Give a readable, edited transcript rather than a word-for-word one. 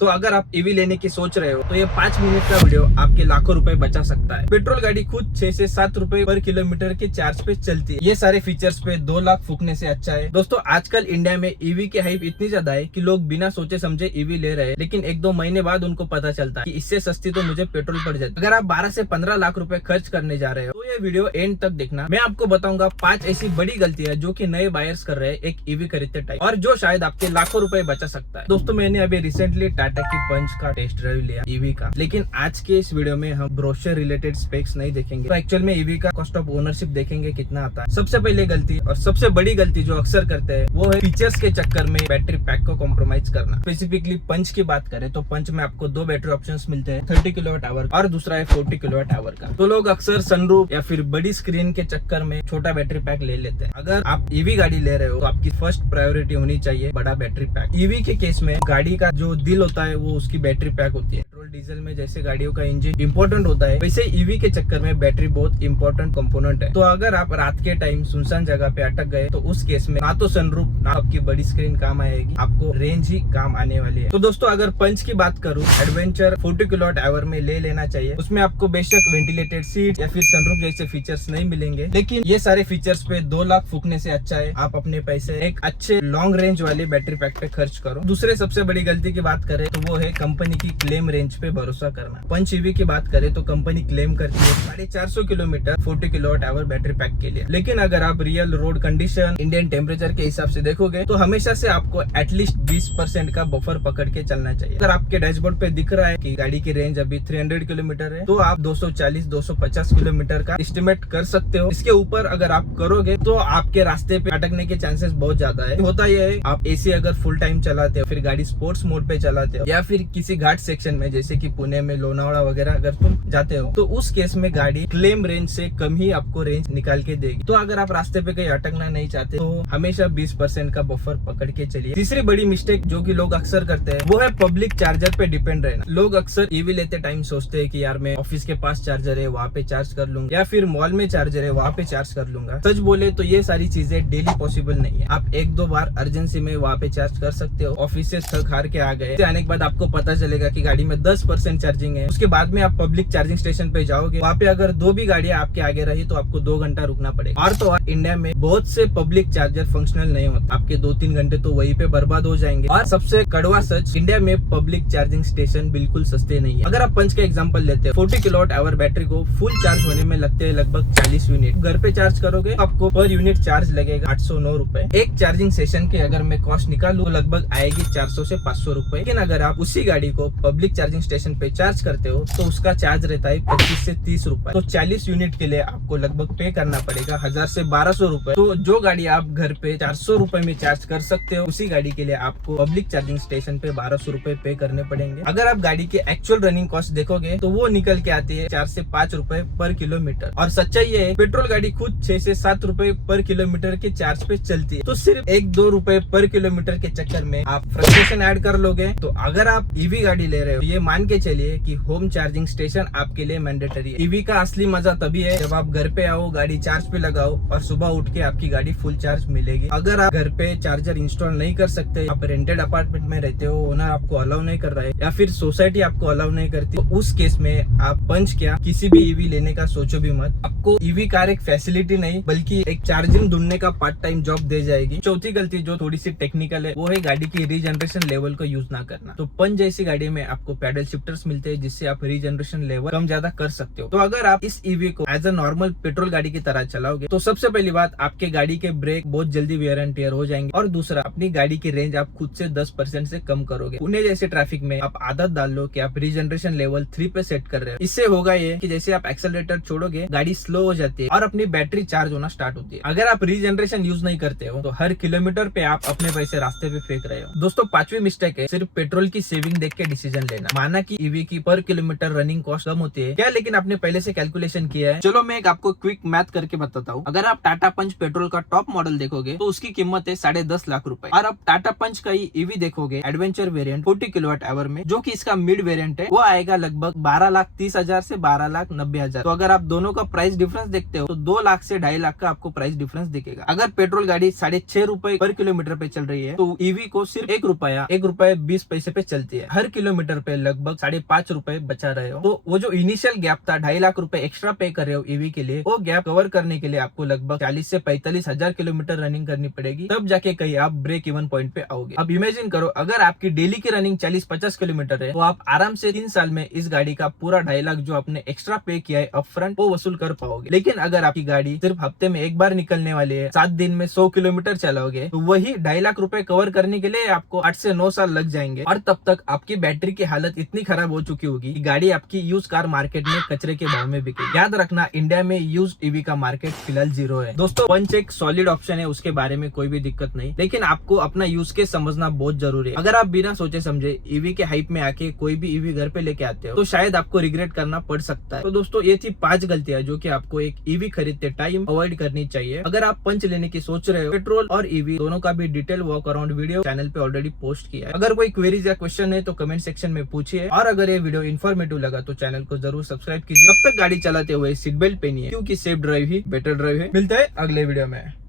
तो अगर आप ईवी लेने की सोच रहे हो तो ये 5 मिनट का वीडियो आपके लाखों रुपए बचा सकता है। पेट्रोल गाड़ी खुद 6 से 7 रुपए पर किलोमीटर के चार्ज पे चलती है। ये सारे फीचर्स पे 2 लाख फूकने से अच्छा है। दोस्तों आजकल इंडिया में ईवी की हाइप इतनी ज्यादा है कि लोग बिना सोचे समझे ईवी ले रहे हैं, लेकिन 1-2 महीने बाद उनको पता चलता है कि इससे सस्ती तो मुझे पेट्रोल पड़ जाती है। अगर आप 12 से 15 लाख रुपए खर्च करने जा रहे हो तो ये वीडियो एंड तक देखना। मैं आपको बताऊंगा 5 ऐसी बड़ी गलतियां जो कि नए बायर्स कर रहे हैं एक ईवी खरीदते टाइम, और जो शायद आपके लाखों रुपए बचा सकता है। दोस्तों मैंने अभी रिसेंटली टाटा की पंच का टेस्ट ड्राइव लिया ईवी का, लेकिन आज के इस वीडियो में हम ब्रोशर रिलेटेड स्पेक्स नहीं देखेंगे, तो एक्चुअल में ईवी का कॉस्ट ऑफ ओनरशिप देखेंगे कितना आता है। सबसे पहले गलती और सबसे बड़ी गलती जो अक्सर करते हैं वो है फीचर्स के चक्कर में बैटरी पैक को कॉम्प्रोमाइज करना। स्पेसिफिकली पंच की बात करें तो पंच में आपको 2 बैटरी ऑप्शंस मिलते हैं, 30 किलोवाट आवर और दूसरा है 40 किलोवाट आवर का। तो लोग अक्सर सनरूफ या फिर बड़ी स्क्रीन के चक्कर में छोटा बैटरी पैक ले लेते हैं। अगर आप ईवी गाड़ी ले रहे हो तो आपकी फर्स्ट प्रायोरिटी होनी चाहिए बड़ा बैटरी पैक। ईवी के केस में गाड़ी का जो दिल होता है वो उसकी बैटरी पैक होती है। पेट्रोल डीजल में जैसे गाड़ियों का इंजन इंपॉर्टेंट होता है, वैसे ईवी के चक्कर में बैटरी बहुत इंपॉर्टेंट कंपोनेंट है। तो अगर आप रात के टाइम सुनसान जगह पे अटक गए तो उस केस में ना तो सनरूफ ना आपकी बड़ी स्क्रीन काम आएगी, आपको रेंज ही काम आने वाली है। तो दोस्तों अगर पंच की बात करूं, एडवेंचर 40 किलोवाट आवर में ले लेना चाहिए। उसमें आपको बेशक वेंटिलेटेड सीट या फिर सनरूफ जैसे फीचर्स नहीं मिलेंगे, लेकिन ये सारे फीचर्स पे 2 लाख फूकने से अच्छा है आप अपने पैसे एक अच्छे लॉन्ग रेंज वाले बैटरी पैक पे खर्च करो। दूसरे सबसे बड़ी गलती की बात करें तो वो है कंपनी की क्लेम रेंज पे भरोसा करना। पंच ईवी की बात करें तो कंपनी क्लेम करती है 450 kilometre 40 kilowatt hour battery pack के लिए, लेकिन अगर आप real road condition, Indian temperature के हिसाब से देखोगे तो हमेशा से आपको एटलीस्ट 20% का बफर पकड़ के चलना चाहिए। अगर आपके डैशबोर्ड पे दिख रहा है कि गाड़ी की रेंज अभी 300 किलोमीटर है तो आप 240-250 किलोमीटर का एस्टिमेट कर सकते हो। इसके ऊपर अगर आप करोगे तो आपके रास्ते पे अटकने के चांसेस बहुत ज्यादा है। होता यह है आप एसी अगर फुल टाइम चलाते हो, फिर गाड़ी स्पोर्ट्स मोड पे चलाते हो, या फिर किसी घाट सेक्शन में जैसे कि पुणे में लोनावाड़ा वगैरह अगर तुम जाते हो तो उस केस में गाड़ी क्लेम रेंज से कम ही आपको रेंज निकाल के देगी। तो अगर आप रास्ते पे कहीं अटकना नहीं चाहते तो हमेशा 20% का बफर पकड़ के चलिए। तीसरी बड़ी मिस्टेक जो कि लोग अक्सर करते हैं वो है पब्लिक चार्जर पे डिपेंड रहना। लोग अक्सर ईवी लेते टाइम सोचते हैं कि यार मैं ऑफिस के पास चार्जर है वहाँ पे चार्ज कर लूंगा, या फिर मॉल में चार्जर है वहाँ पे चार्ज कर लूंगा। सच बोले तो ये सारी चीजें डेली पॉसिबल नहीं है। आप 1-2 बार अर्जेंसी में वहाँ पे चार्ज कर सकते हो। ऑफिस से थक हार के आ गए, आने के बाद आपको पता चलेगा कि गाड़ी में 10% चार्जिंग है। उसके बाद में आप पब्लिक चार्जिंग स्टेशन पे जाओगे, वहाँ पे अगर 2 भी गाड़ियां आपके आगे रही तो आपको 2 घंटा रुकना पड़ेगा। और तो और इंडिया में बहुत से पब्लिक चार्जर फंक्शनल नहीं होते, आपके 2-3 घंटे तो वहीं पे बर्बाद हो जाएंगे। और सबसे कड़वा सच, इंडिया में पब्लिक चार्जिंग स्टेशन बिल्कुल सस्ते नहीं है। अगर आप पंच का एग्जांपल लेते हैं, 40 किलोवाट आवर बैटरी को फुल चार्ज होने में लगते हैं लगभग 40 यूनिट। घर पे चार्ज करोगे आपको पर यूनिट चार्ज लगेगा 809 रुपए। एक चार्जिंग सेशन के अगर मैं कॉस्ट निकालू तो लगभग आएगी 400 से 500 रुपए। लेकिन अगर आप उसी गाड़ी को पब्लिक चार्जिंग स्टेशन पे चार्ज करते हो तो उसका चार्ज रहता है 25 से 30 रुपए। तो 40 यूनिट के लिए आपको लगभग पे करना पड़ेगा 1000 से 1200 रुपए। तो जो गाड़ी आप घर पे 400 रुपए में चार्ज कर सकते हो, उसी गाड़ी के लिए आपको पब्लिक चार्जिंग स्टेशन पे 1200 रुपए पे करने पड़ेंगे। अगर आप गाड़ी के एक्चुअल रनिंग कॉस्ट देखोगे तो वो निकल के आती है 4 से 5 रुपए पर किलोमीटर। और सच्चाई ये है पेट्रोल गाड़ी खुद 6 से 7 रुपए पर किलोमीटर के चार्ज पे चलती है। तो सिर्फ 1-2 रुपए पर किलोमीटर के चक्कर में आप फ्रस्ट्रेशन ऐड कर लोगे। तो अगर आप ईवी गाड़ी ले रहे हो ये मान के चलिए कि होम चार्जिंग स्टेशन आपके लिए मैंडेटरी है। ईवी का असली मजा तभी है जब आप घर पे आओ, गाड़ी चार्ज पे लगाओ और सुबह उठ के आपकी गाड़ी फुल चार्ज मिलेगी। अगर आप घर पे चार्जर इंस्टॉल नहीं कर सकते, आप रेंटेड अपार्टमेंट में रहते हो, ओनर आपको अलाउ नहीं कर रहा है, या फिर सोसाइटी आपको अलाउ नहीं करती, तो उस केस में आप पंच क्या किसी भी ईवी लेने का सोचो भी मत। आपको ईवी कार एक फैसिलिटी नहीं बल्कि एक चार्जिंग ढूंढने का पार्ट टाइम जॉब दे जाएगी। चौथी गलती जो थोड़ी सी टेक्निकल है वो है गाड़ी की रीजनरेशन लेवल को यूज ना करना। तो पंच जैसी गाड़ी में आपको पैडल शिफ्टर्स मिलते हैं जिससे आप रीजनरेशन लेवल कम ज्यादा कर सकते हो। तो अगर आप इस ईवी को एज अ नॉर्मल पेट्रोल गाड़ी की तरह चलाओगे तो सबसे पहली बात आपके गाड़ी के ब्रेक बहुत जल्दी वेयर एंड टेयर हो जाएंगे, और दूसरा अपनी गाड़ी की रेंज आप खुद से 10% से कम करोगे। पुणे जैसे ट्रैफिक में आप आदत डाल लो कि आप रीजनरेशन लेवल 3 पे सेट कर रहे हो। इससे होगा ये कि जैसे आप एक्सेलरेटर छोड़ोगे गाड़ी स्लो हो जाती है और अपनी बैटरी चार्ज होना स्टार्ट होती है। अगर आप रीजनरेशन यूज नहीं करते हो तो हर किलोमीटर पे आप अपने पैसे रास्ते पे फेंक रहे हो। दोस्तों 5वीं मिस्टेक है सिर्फ पेट्रोल की सेविंग देख के डिसीजन लेना। मान माना कि ईवी की पर किलोमीटर रनिंग कॉस्ट कम होती है क्या, लेकिन आपने पहले से कैलकुलेशन किया है? चलो मैं एक आपको क्विक मैथ करके बताता हूँ। अगर आप टाटा पंच पेट्रोल का टॉप मॉडल देखोगे तो उसकी कीमत है 10.5 लाख रुपए, और आप टाटा पंच का ही ईवी देखोगे एडवेंचर वेरिएंट 40 किलोवाट आवर में, जो कि इसका मिड वेरिएंट है, वो आएगा लगभग 12,30,000 से 12,90,000। तो अगर आप दोनों का प्राइस डिफरेंस देखते हो तो 2 लाख से 2.5 लाख का आपको प्राइस डिफरेंस दिखेगा। अगर पेट्रोल गाड़ी 6.5 रुपए पर किलोमीटर पे चल रही है तो ईवी को सिर्फ 1 रुपया 20 पैसे पे चलती है। हर किलोमीटर पे लगभग 5.5 रुपए बचा रहे हो। तो वो जो इनिशियल गैप था 2.5 लाख रुपए एक्स्ट्रा पे कर रहे हो ईवी के लिए, वो गैप कवर करने के लिए आपको लगभग 40 से 45 हजार किलोमीटर रनिंग करनी पड़ेगी, तब जाके कहीं आप ब्रेक इवन पॉइंट पे आओगे। अब इमेजिन करो अगर आपकी डेली की रनिंग 40-50 किलोमीटर है तो आप आराम से 3 साल में इस गाड़ी का पूरा 2.5 लाख जो आपने एक्स्ट्रा पे किया है अपफ्रंट वो वसूल कर पाओगे। लेकिन अगर आपकी गाड़ी सिर्फ हफ्ते में एक बार निकलने वाली है, 7 दिन में 100 किलोमीटर चलाओगे, तो वही 2.5 लाख रुपए कवर करने के लिए आपको 8 से 9 साल लग जाएंगे, और तब तक आपकी बैटरी की हालत इतनी खराब हो चुकी होगी कि गाड़ी आपकी यूज कार मार्केट में कचरे के भाव में बिकेगी। याद रखना, इंडिया में यूज ईवी का मार्केट फिलहाल 0 है। दोस्तों पंच एक सॉलिड ऑप्शन है, उसके बारे में कोई भी दिक्कत नहीं, लेकिन आपको अपना यूज केस समझना बहुत जरूरी है। अगर आप बिना सोचे समझे ईवी के हाइप में आके कोई भी ईवी घर पे लेके आते हो तो शायद आपको रिग्रेट करना पड़ सकता है। तो दोस्तों ये थी 5 गलतियां जो कि आपको एक ईवी खरीदते टाइम अवॉइड करनी चाहिए। अगर आप पंच लेने की सोच रहे हो, पेट्रोल और ईवी दोनों का भी detail walk around video channel पे ऑलरेडी पोस्ट किया है। अगर कोई क्वेरीज या क्वेश्चन है तो कमेंट सेक्शन में पूछिए, और अगर ये वीडियो इन्फॉर्मेटिव लगा तो चैनल को जरूर सब्सक्राइब कीजिए। तब तक गाड़ी चलाते हुए सीट बेल्ट पहनिए, क्योंकि सेफ ड्राइव ही बेटर ड्राइव है। मिलता है अगले वीडियो में।